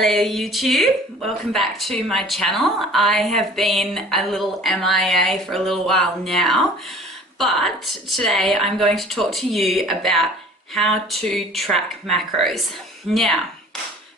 Hello YouTube, welcome back to my channel. I have been a little MIA for a little while now, but today I'm going to talk to you about how to track macros. Now,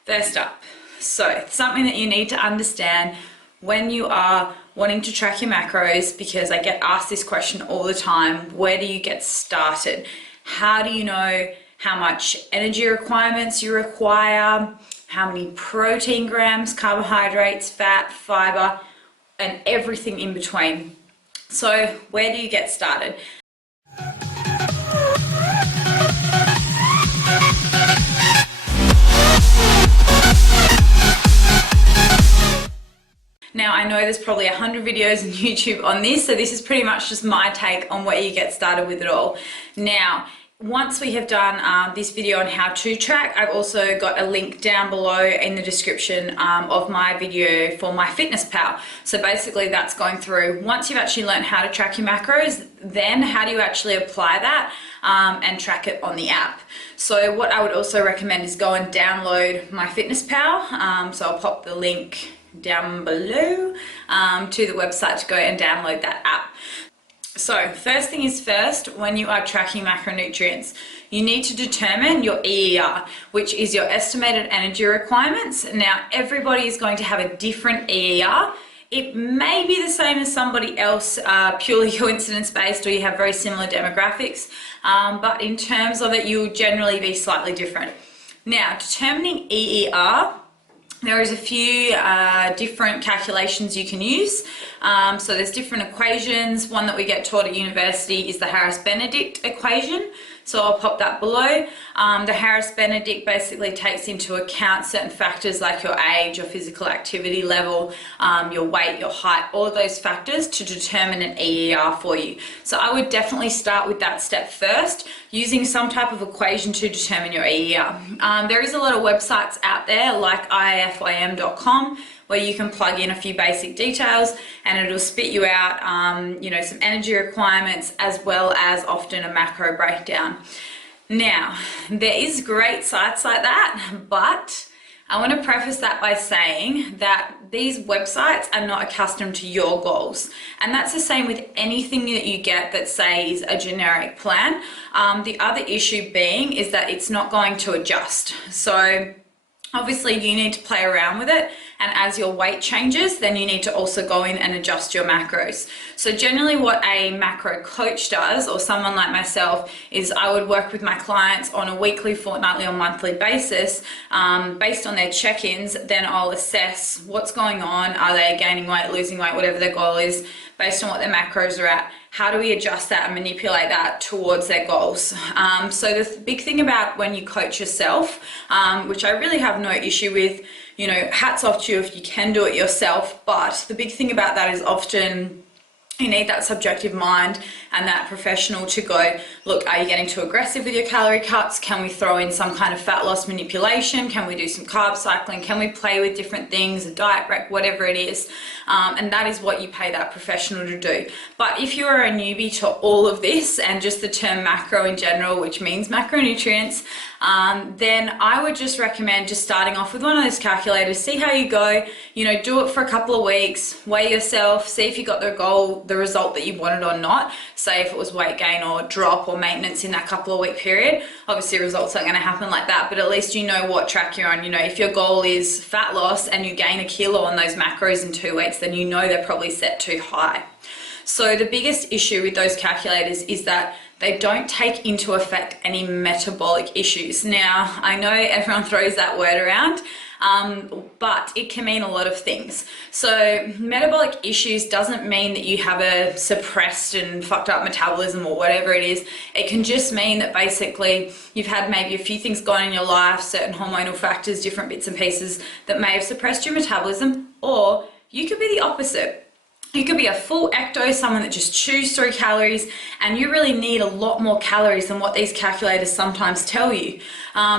first up, so something that you need to understand when you are wanting to track your macros, because I get asked this question all the time: where do you get started? How do you know how much energy requirements you require, how many protein grams, carbohydrates, fat, fiber, and everything in between? So where do you get started? Now, I know there's probably 100 videos on YouTube on this, so this is pretty much just my take on where you get started with it all. Now, once we have done this video on how to track, I've also got a link down below in the description of my video for my fitness pal. So basically that's going through, once you've actually learned how to track your macros, then how do you actually apply that and track it on the app. So what I would also recommend is go and download my fitness pal. So I'll pop the link down below to the website to go and download that app. So first thing is first, when you are tracking macronutrients, you need to determine your EER, which is your estimated energy requirements. Now, everybody is going to have a different EER. It may be the same as somebody else, purely coincidence-based, or you have very similar demographics, but in terms of it, you'll generally be slightly different. Now, determining EER, there is a few different calculations you can use. So there's different equations. One that we get taught at university is the Harris-Benedict equation. So I'll pop that below. The Harris-Benedict basically takes into account certain factors like your age, your physical activity level, your weight, your height, all of those factors to determine an EER for you. So I would definitely start with that step first, using some type of equation to determine your EER. There is a lot of websites out there like iafym.com where you can plug in a few basic details and it'll spit you out some energy requirements as well as often a macro breakdown. Now, there is great sites like that, but I want to preface that by saying that these websites are not accustomed to your goals. And that's the same with anything that you get that says a generic plan. The other issue being is that it's not going to adjust. So obviously you need to play around with it, and as your weight changes, then you need to also go in and adjust your macros. So generally what a macro coach does, or someone like myself, is I would work with my clients on a weekly, fortnightly, or monthly basis based on their check-ins. Then I'll assess what's going on. Are they gaining weight, losing weight, whatever their goal is, based on what their macros are at. How do we adjust that and manipulate that towards their goals? So the big thing about when you coach yourself, which I really have no issue with, hats off to you if you can do it yourself, but the big thing about that is often you need that subjective mind and that professional to go, look, are you getting too aggressive with your calorie cuts? Can we throw in some kind of fat loss manipulation? Can we do some carb cycling? Can we play with different things, a diet break, whatever it is? And that is what you pay that professional to do. But if you're a newbie to all of this and just the term macro in general, which means macronutrients, then I would just recommend just starting off with one of those calculators, see how you go, do it for a couple of weeks, weigh yourself, see if you got the result that you wanted or not. Say if it was weight gain or drop or maintenance in that couple of week period. Obviously results aren't going to happen like that, but at least you know what track you're on. If your goal is fat loss and you gain a kilo on those macros in 2 weeks, then you know they're probably set too high. So the biggest issue with those calculators is that they don't take into effect any metabolic issues. Now, I know everyone throws that word around, but it can mean a lot of things. So metabolic issues doesn't mean that you have a suppressed and fucked up metabolism or whatever it is. It can just mean that basically you've had maybe a few things going on in your life, certain hormonal factors, different bits and pieces that may have suppressed your metabolism, or you could be the opposite. You could be a full ecto, someone that just chews through calories, and you really need a lot more calories than what these calculators sometimes tell you.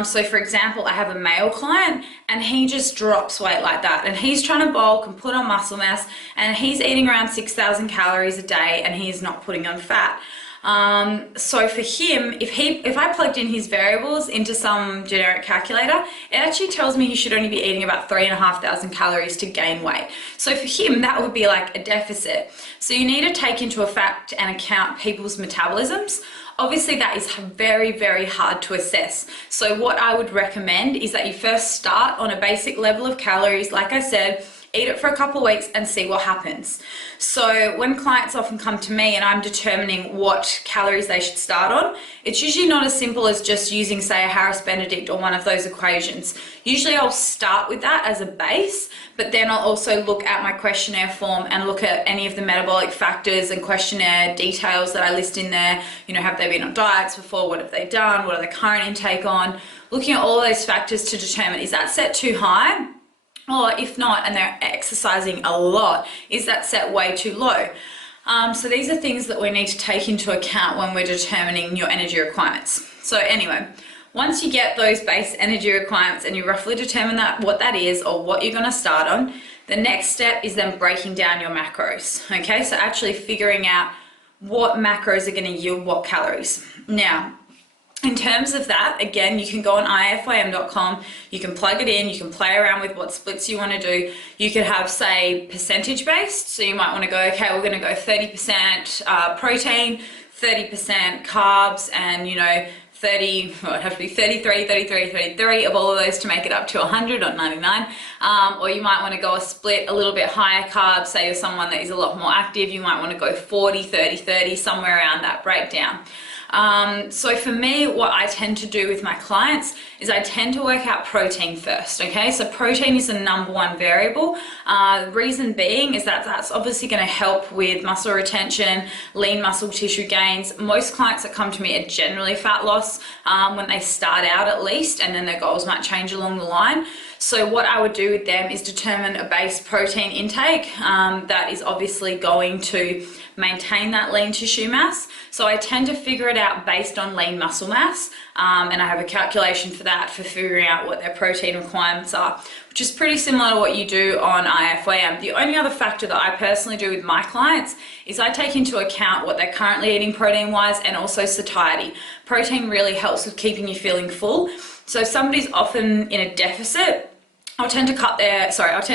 So for example, I have a male client and he just drops weight like that, and he's trying to bulk and put on muscle mass, and he's eating around 6,000 calories a day and he's not putting on fat. So for him, if I plugged in his variables into some generic calculator, it actually tells me he should only be eating about 3,500 calories to gain weight. So for him, that would be like a deficit. So you need to take into effect and account people's metabolisms. Obviously, that is very, very hard to assess. So what I would recommend is that you first start on a basic level of calories. Like I said, eat it for a couple of weeks and see what happens. So when clients often come to me and I'm determining what calories they should start on, it's usually not as simple as just using, say, a Harris Benedict or one of those equations. Usually I'll start with that as a base, but then I'll also look at my questionnaire form and look at any of the metabolic factors and questionnaire details that I list in there. You know, have they been on diets before? What have they done? What are their current intake on? Looking at all those factors to determine, is that set too high? Or if not, and they're exercising a lot, is that set way too low? So these are things that we need to take into account when we're determining your energy requirements. So anyway, once you get those base energy requirements and you roughly determine what that is or what you're going to start on, the next step is then breaking down your macros. Okay, so actually figuring out what macros are going to yield what calories. Now, in terms of that, again, you can go on ifym.com, you can plug it in, you can play around with what splits you want to do. You could have, say, percentage based. So you might want to go, okay, we're going to go 30% protein, 30% carbs, and, you know, 30, well, it has to be 33, 33, 33 of all of those to make it up to 100 or 99. Or you might want to go a split a little bit higher carbs. Say you're someone that is a lot more active, you might want to go 40, 30, 30, somewhere around that breakdown. So for me, what I tend to do with my clients is I tend to work out protein first, okay? So protein is the number one variable. The reason being is that that's obviously going to help with muscle retention, lean muscle tissue gains. Most clients that come to me are generally fat loss when they start out at least, and then their goals might change along the line. So what I would do with them is determine a base protein intake that is obviously going to maintain that lean tissue mass. So I tend to figure it out based on lean muscle mass, and I have a calculation for that, for figuring out what their protein requirements are, which is pretty similar to what you do on IFYM. The only other factor that I personally do with my clients is I take into account what they're currently eating protein-wise and also satiety. Protein really helps with keeping you feeling full. So if somebody's often in a deficit, I'll tend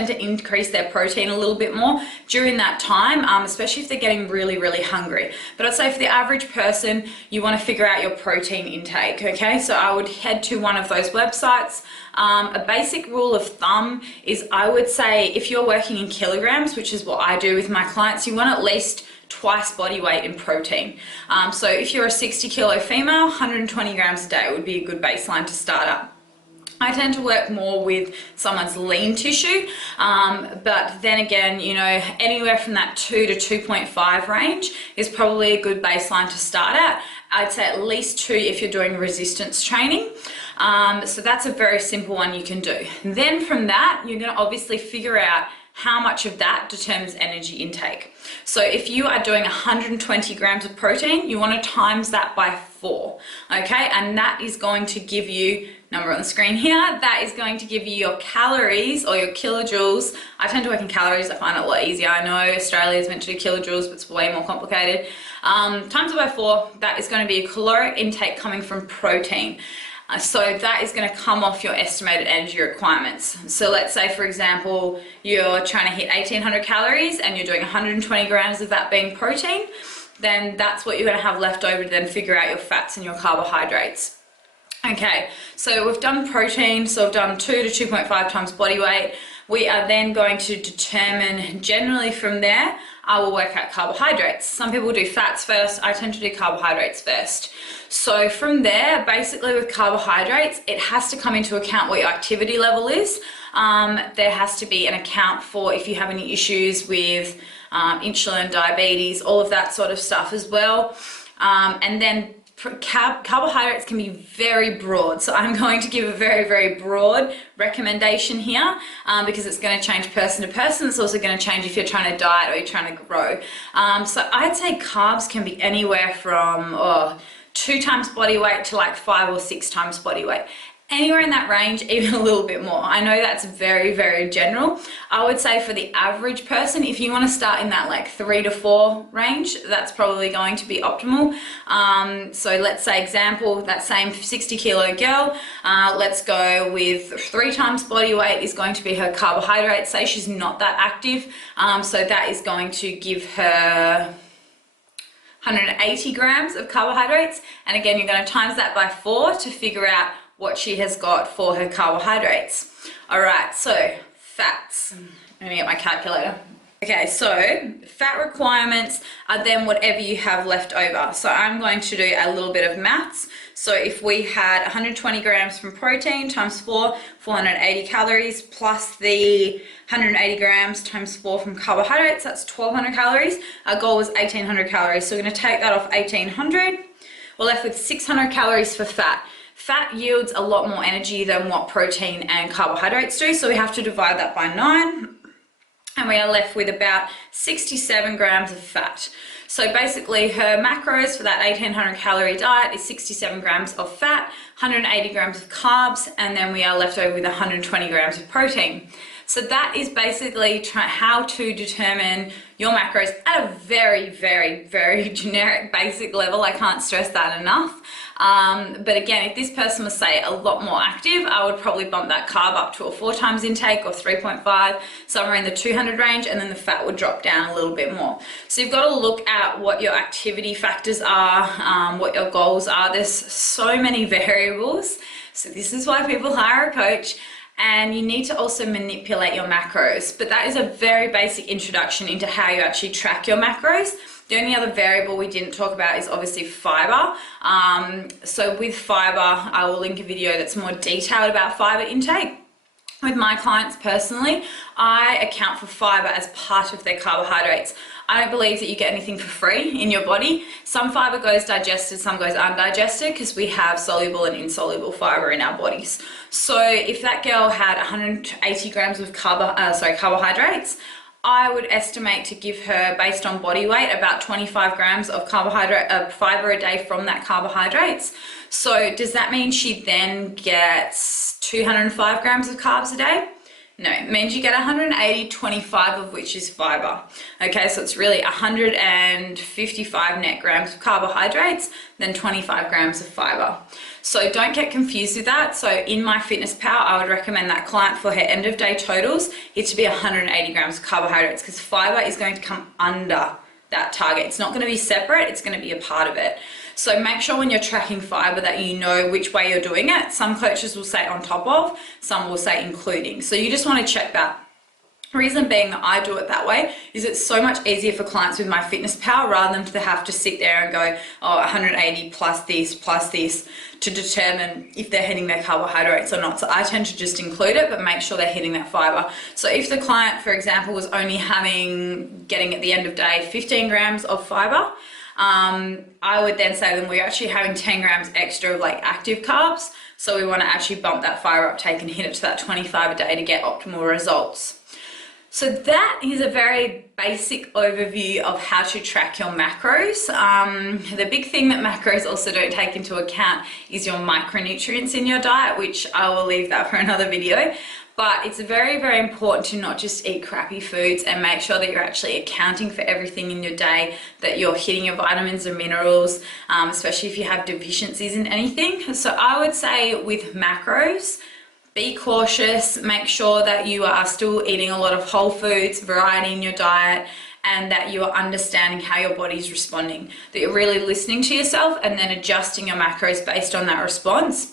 to increase their protein a little bit more during that time, especially if they're getting really, really hungry. But I'd say for the average person, you want to figure out your protein intake, okay? So I would head to one of those websites. A basic rule of thumb is, I would say, if you're working in kilograms, which is what I do with my clients, you want at least twice body weight in protein. So if you're a 60 kilo female, 120 grams a day would be a good baseline to start at. I tend to work more with someone's lean tissue, but then again, you know, anywhere from that 2 to 2.5 range is probably a good baseline to start at. I'd say at least 2 if you're doing resistance training. So that's a very simple one you can do. Then from that, you're going to obviously figure out how much of that determines energy intake. So if you are doing 120 grams of protein, you want to times that by 4, okay? And that is going to give you, number on the screen here, that is going to give you your calories or your kilojoules. I tend to work in calories, I find it a lot easier. I know Australia is meant to do kilojoules, but it's way more complicated. Times it by 4, that is going to be a caloric intake coming from protein. So that is going to come off your estimated energy requirements. So let's say, for example, you're trying to hit 1,800 calories and you're doing 120 grams of that being protein, then that's what you're going to have left over to then figure out your fats and your carbohydrates. Okay, so we've done protein, so we've done 2 to 2.5 times body weight. We are then going to determine, generally from there, I will work out carbohydrates. Some people do fats first, I tend to do carbohydrates first. So from there, basically with carbohydrates, it has to come into account what your activity level is. There has to be an account for if you have any issues with insulin, diabetes, all of that sort of stuff as well. And then carbohydrates can be very broad, so I'm going to give a very, very broad recommendation here because it's going to change person to person. It's also going to change if you're trying to diet or you're trying to grow. So I'd say carbs can be anywhere from 2 times body weight to like 5 or 6 times body weight. Anywhere in that range, even a little bit more. I know that's very, very general. I would say for the average person, if you want to start in that like 3 to 4 range, that's probably going to be optimal. So let's say example, that same 60 kilo girl, let's go with 3 times body weight is going to be her carbohydrates. Say she's not that active. So that is going to give her 180 grams of carbohydrates. And again, you're going to times that by 4 to figure out what she has got for her carbohydrates. All right, so fats. Let me get my calculator. Okay, so fat requirements are then whatever you have left over. So I'm going to do a little bit of maths. So if we had 120 grams from protein times 4, 480 calories, plus the 180 grams times 4 from carbohydrates, that's 1200 calories. Our goal was 1800 calories. So we're going to take that off 1800. We're left with 600 calories for fat. Fat yields a lot more energy than what protein and carbohydrates do, so we have to divide that by 9, and we are left with about 67 grams of fat. So basically her macros for that 1800 calorie diet is 67 grams of fat, 180 grams of carbs, and then we are left over with 120 grams of protein. So that is basically how to determine your macros at a very, very, very generic basic level. I can't stress that enough. But again, if this person was, say, a lot more active, I would probably bump that carb up to a 4 times intake or 3.5, somewhere in the 200 range, and then the fat would drop down a little bit more. So you've got to look at what your activity factors are, what your goals are. There's so many variables. So this is why people hire a coach. And you need to also manipulate your macros. But that is a very basic introduction into how you actually track your macros. The only other variable we didn't talk about is obviously fiber. So with fiber, I will link a video that's more detailed about fiber intake. With my clients personally, I account for fiber as part of their carbohydrates. I don't believe that you get anything for free in your body. Some fiber goes digested, some goes undigested, because we have soluble and insoluble fiber in our bodies. So if that girl had 180 grams of carbohydrates, I would estimate to give her, based on body weight, about 25 grams of fiber a day from that carbohydrates. So does that mean she then gets 205 grams of carbs a day? No, it means you get 180, 25 of which is fiber. Okay, so it's really 155 net grams of carbohydrates, then 25 grams of fiber. So don't get confused with that. So in My Fitness Pal, I would recommend that client for her end of day totals, it to be 180 grams of carbohydrates, because fiber is going to come under that target. It's not going to be separate, it's going to be a part of it. So make sure when you're tracking fiber that you know which way you're doing it. Some coaches will say on top of, some will say including. So you just want to check that. Reason being that I do it that way is it's so much easier for clients with My Fitness Pal rather than to have to sit there and go, oh, 180 plus this to determine if they're hitting their carbohydrates or not. So I tend to just include it, but make sure they're hitting that fiber. So if the client, for example, was only getting at the end of day 15 grams of fiber, I would then say to them, we're actually having 10 grams extra of like active carbs. So we want to actually bump that fiber uptake and hit it to that 25 a day to get optimal results. So that is a very basic overview of how to track your macros. The big thing that macros also don't take into account is your micronutrients in your diet, which I will leave that for another video. But it's very, very important to not just eat crappy foods and make sure that you're actually accounting for everything in your day, that you're hitting your vitamins and minerals, especially if you have deficiencies in anything. So I would say with macros, be cautious, make sure that you are still eating a lot of whole foods, variety in your diet, and that you are understanding how your body's responding, that you're really listening to yourself and then adjusting your macros based on that response.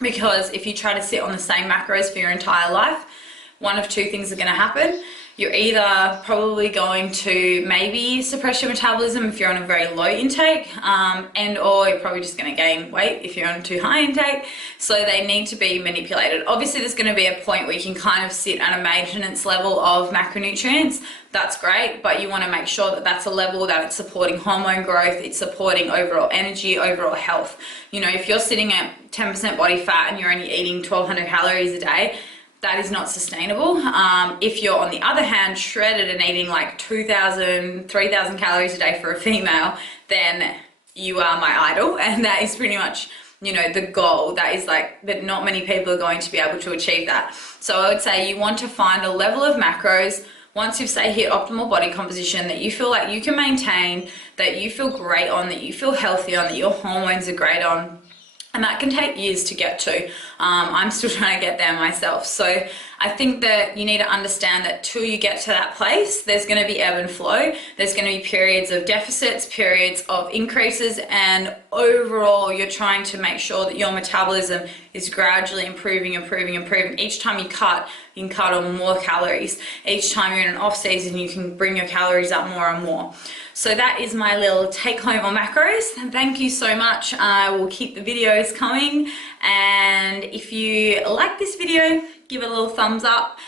Because if you try to sit on the same macros for your entire life, one of two things are going to happen. You're either probably going to maybe suppress your metabolism if you're on a very low intake, and or you're probably just going to gain weight if you're on too high intake. So they need to be manipulated. Obviously there's going to be a point where you can kind of sit at a maintenance level of macronutrients. That's great, but you want to make sure that that's a level that it's supporting hormone growth, it's supporting overall energy, overall health. You know, if you're sitting at 10% body fat and you're only eating 1200 calories a day, that is not sustainable. If you're, on the other hand, shredded and eating like 2,000, 3,000 calories a day for a female, then you are my idol, and that is pretty much you know, the goal. That is like, that not many people are going to be able to achieve that. So I would say you want to find a level of macros once you've, say, hit optimal body composition that you feel like you can maintain, that you feel great on, that you feel healthy on, that your hormones are great on. And that can take years to get to. I'm still trying to get there myself. So I think that you need to understand that till you get to that place, there's going to be ebb and flow. There's going to be periods of deficits, periods of increases, and overall you're trying to make sure that your metabolism is gradually improving. Each time you can cut on more calories. Each time you're in an off season, you can bring your calories up more and more. So that is my little take home on macros. Thank you so much. I will keep the videos coming. And if you like this video, give it a little thumbs up.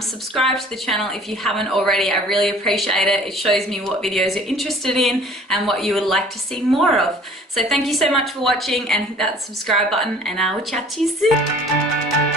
Subscribe to the channel if you haven't already. I really appreciate it. It shows me what videos you're interested in and what you would like to see more of. So thank you so much for watching, and hit that subscribe button, and I will chat to you soon.